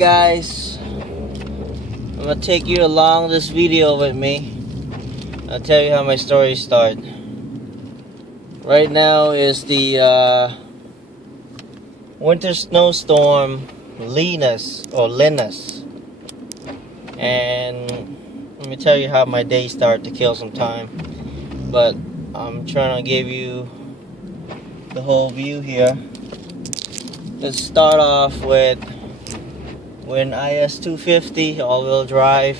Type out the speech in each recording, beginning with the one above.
Guys, I'm gonna take you along this video with me. I'll tell you how my story started. Right now is the winter snowstorm Linus, and let me tell you how my day started to kill some time. But I'm trying to give you the whole view here. Let's start off with when IS250 all-wheel drive.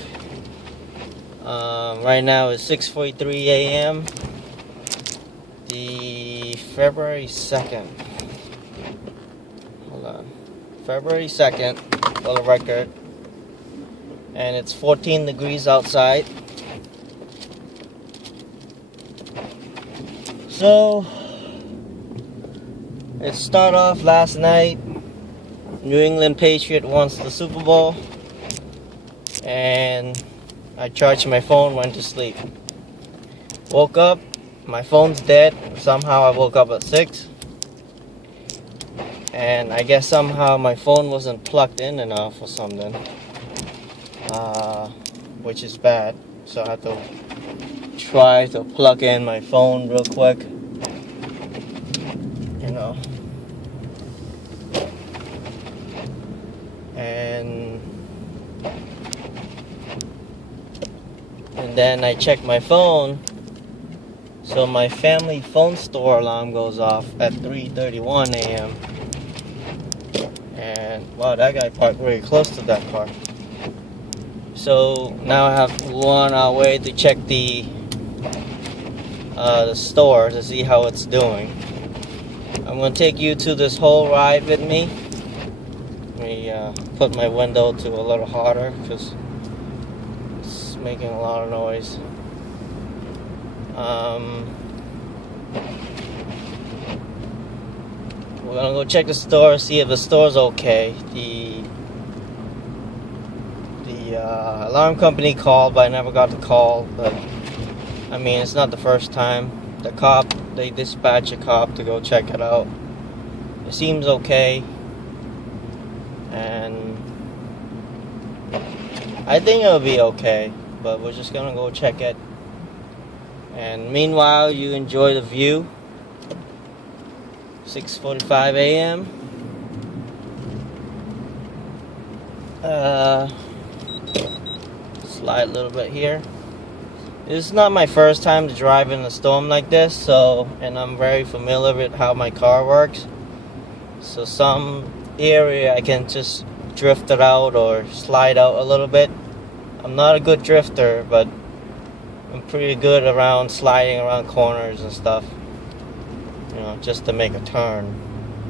Right now it's 6:43 a.m. the February 2nd. Hold on, February 2nd for the record, and it's 14 degrees outside. So it started off last night. New England Patriot wants the Super Bowl, and I charged my phone, went to sleep. Woke up, my phone's dead. Somehow I woke up at 6, and I guess somehow my phone wasn't plugged in enough or something, which is bad. So I had to try to plug in my phone real quick, you know. And then I checked my phone, so my family phone store alarm goes off at 3:31 a.m. And wow, that guy parked very close to that car. So now I have to go on our way to check the store to see how it's doing. I'm gonna take you to this whole ride with me. Let me put my window to a little harder because it's making a lot of noise. We're gonna go check the store, see if the store's okay. The alarm company called, but I never got the call. But I mean, it's not the first time. They dispatch a cop to go check it out. It seems okay, and I think it'll be okay, but we're just gonna go check it. And meanwhile, you enjoy the view. 6:45 a.m. Slide a little bit here. This is not my first time to drive in a storm like this, and I'm very familiar with how my car works. So some area I can just drift it out or slide out a little bit. I'm not a good drifter, but I'm pretty good around sliding around corners and stuff, you know, just to make a turn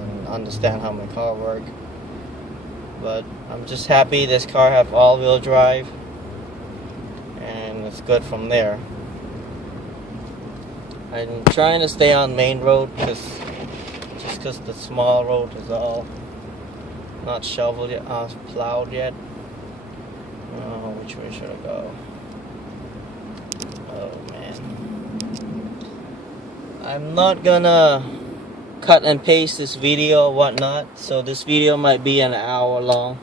and understand how my car works. But I'm just happy this car have all-wheel drive, and it's good from there. I'm trying to stay on main road just because the small road is all not shoveled yet, plowed yet. Oh, which way should I go? Oh man, I'm not gonna cut and paste this video or whatnot, so this video might be an hour long.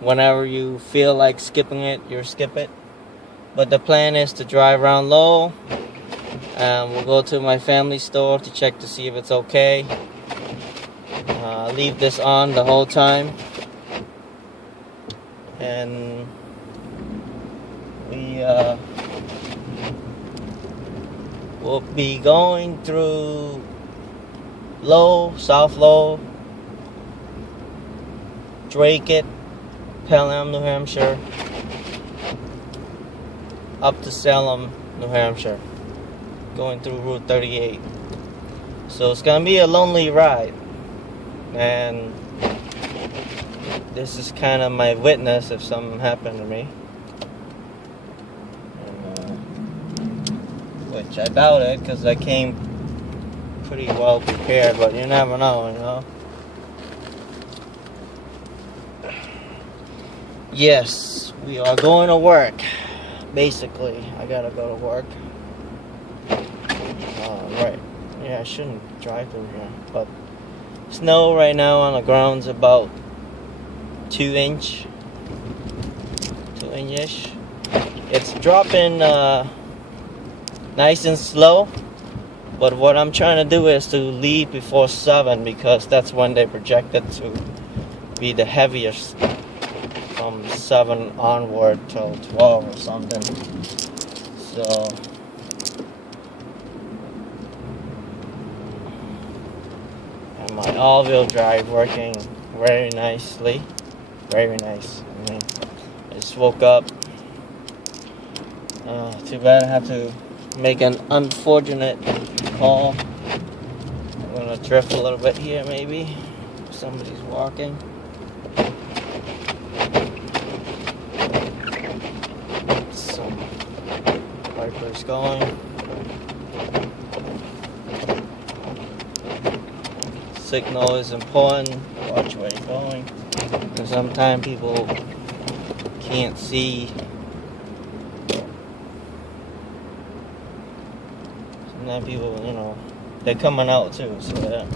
Whenever you feel like skipping it, you skip it. But the plan is to drive around Lowell, and we'll go to my family store to check to see if it's okay. Leave this on the whole time, and we'll be going through Lowell, South Lowell, Drake, Pelham, New Hampshire, up to Salem, New Hampshire, going through Route 38. So it's gonna be a lonely ride, and this is kind of my witness if something happened to me, which I doubt it because I came pretty well prepared, but you never know, you know. Yes, we are going to work. Basically, I gotta go to work. Right. Yeah, I shouldn't drive through here, but Snow right now on the ground's about 2 inch, 2 inch-ish. It's dropping nice and slow, but what I'm trying to do is to leave before 7 because that's when they project it to be the heaviest, from 7 onward till 12 or something. So and my all-wheel drive working very nicely, very nice. I mean, I just woke up. Too bad I have to make an unfortunate call. I'm gonna drift a little bit here, maybe. Somebody's walking. Some wipers going. Signal is important. Watch where you're going. Because sometimes people can't see. Sometimes people, you know, they're coming out too, so they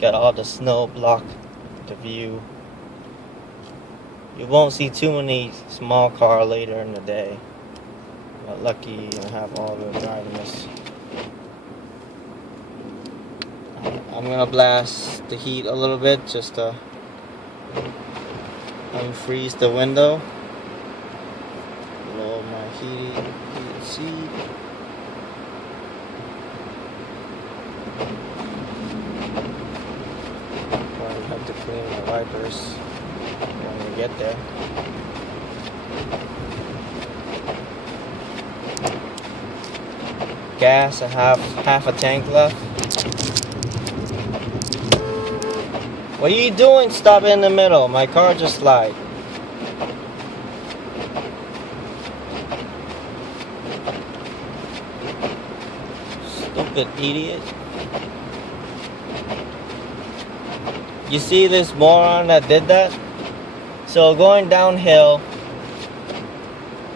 got all the snow blocked the view. You won't see too many small cars later in the day. But lucky you have all-wheel drive in this. I'm gonna blast the heat a little bit just to unfreeze the window. Lower my heated seat. Probably have to clean my wipers when we get there. Gas, I have half a tank left. What are you doing? Stop in the middle. My car just slide. Stupid idiot. You see this moron that did that? So going downhill,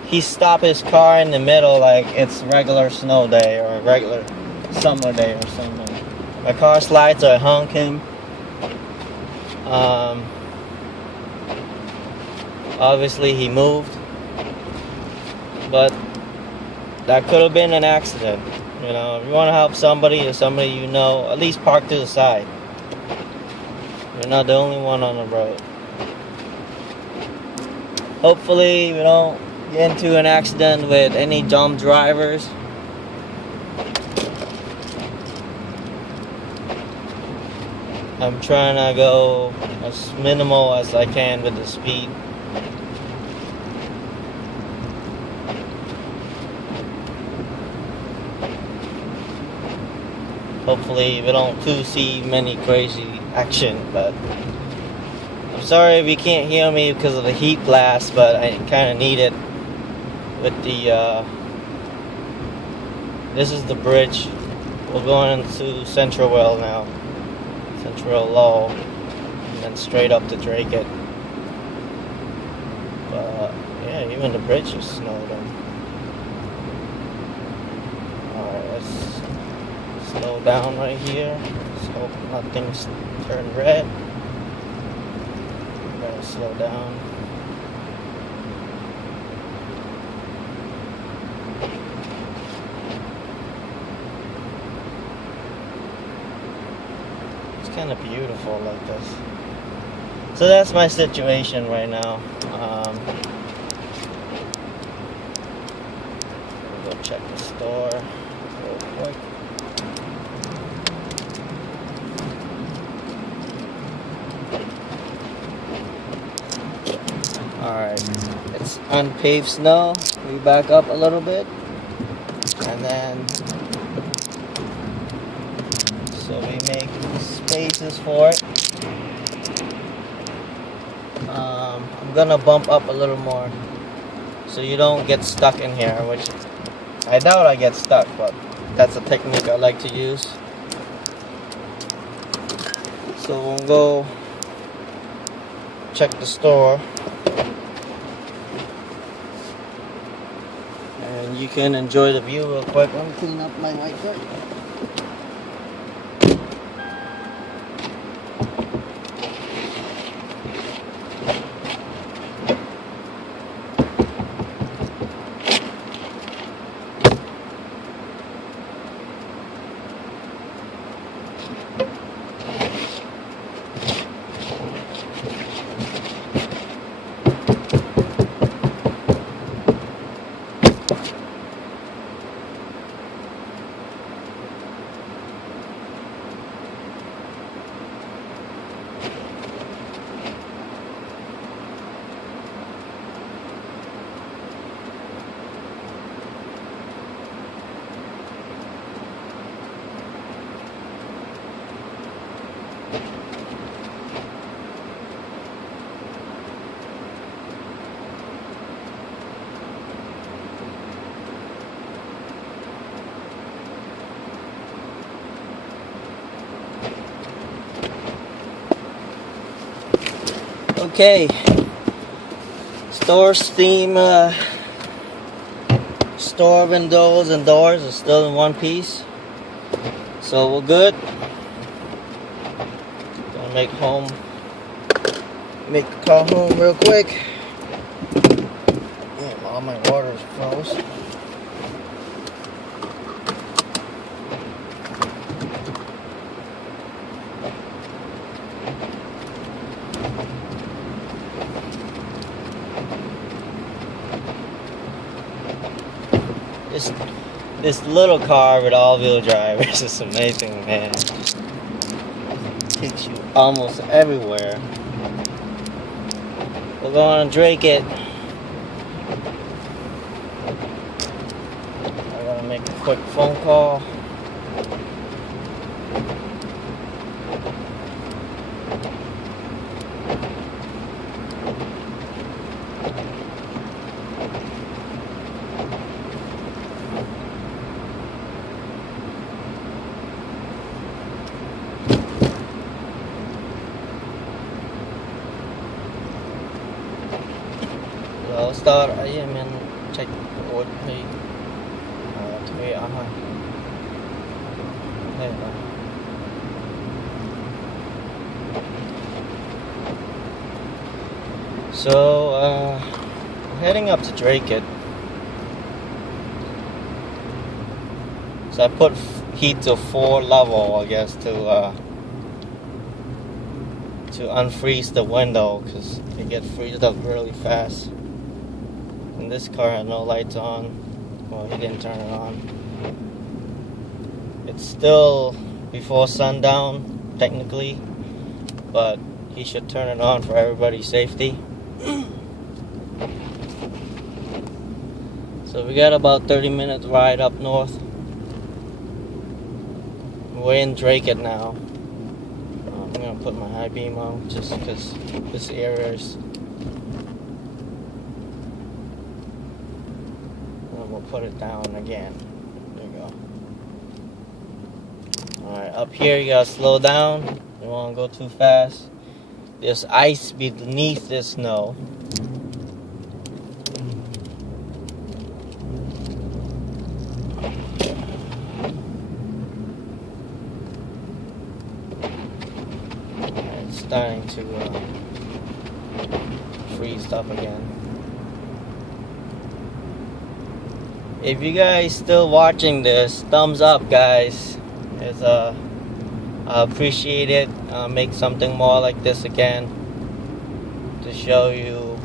he stopped his car in the middle like it's regular snow day or a regular summer day or something. My car slides, so I honk him. Obviously he moved, but that could have been an accident. You know, if you want to help somebody or somebody you know, at least park to the side. You're not the only one on the road. Hopefully we don't get into an accident with any dumb drivers. I'm trying to go as minimal as I can with the speed. Hopefully we don't too see many crazy action, but I'm sorry if you can't hear me because of the heat blast, but I kind of need it with the this is the bridge. We're going into Central Well now. Central Low, and then straight up to Drake-it. But yeah, even the bridge is snowed in. Alright, let's slow down right here. Let's hope nothing's turned red. Gotta slow down. Kind of beautiful like this. So that's my situation right now. We'll go check the store real quick. Alright, it's unpaved snow. We back up a little bit, and then so we make spaces for it. I'm gonna bump up a little more so you don't get stuck in here, which I doubt I get stuck, but that's a technique I like to use. So we'll go check the store, and you can enjoy the view real quick. Let me clean up my wiper. Okay, store steam, store windows and doors are still in one piece, so we're good. Gonna make the car home real quick. Damn, all my water is froze. This little car with all-wheel drive is just amazing, man. Takes you almost everywhere. We're going to Drake it. I gotta make a quick phone call. Start ayun man check what pay to so I'm heading up to Drake it. So I put heat to 4 level, I guess, to unfreeze the window because it gets freezed up really fast. And this car had no lights on. Well, he didn't turn it on. It's still before sundown, technically, but he should turn it on for everybody's safety. So we got about 30 minutes ride up north. We're in Drake it now. I'm gonna put my high beam on just because this area is. We'll put it down again. There you go. Alright, up here you gotta slow down. You don't wanna go too fast. There's ice beneath this snow. It's starting to freeze up again. If you guys still watching this, thumbs up, guys. It's I appreciate it. I'll make something more like this again to show you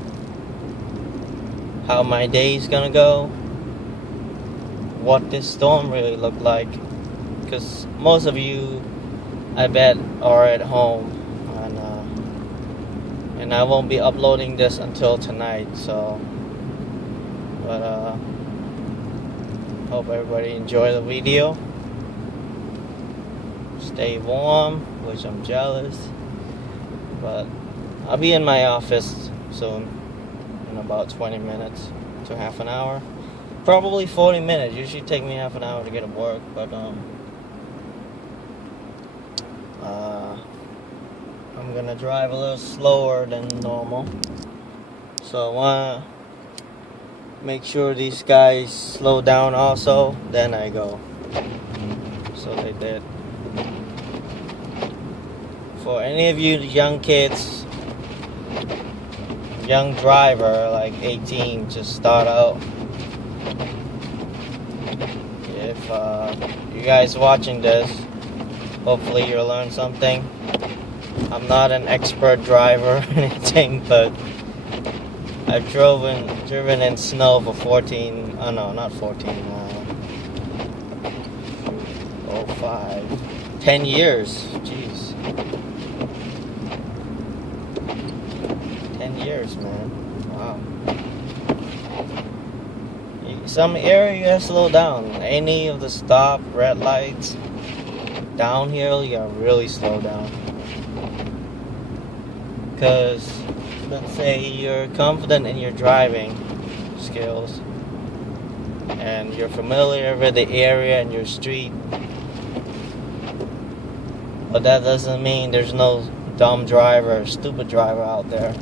how my day's gonna go, what this storm really looked like, because most of you, I bet, are at home, and I won't be uploading this until tonight. So, but hope everybody enjoy the video. Stay warm, which I'm jealous. But I'll be in my office soon, in about 20 minutes to half an hour. Probably 40 minutes. Usually take me half an hour to get to work, but I'm gonna drive a little slower than normal. So I wanna make sure these guys slow down also, then I go. So they did. For any of you young kids, young driver like 18, just start out. If you guys watching this, hopefully you'll learn something. I'm not an expert driver or anything, but I've driven in snow for 14, oh no, not 14, 05, 10 years, jeez. 10 years, man, wow. Some area you gotta slow down. Any of the stop, red lights, downhill, you gotta really slow down. Because, let's say you're confident in your driving skills and you're familiar with the area and your street, but that doesn't mean there's no dumb driver, stupid driver out there.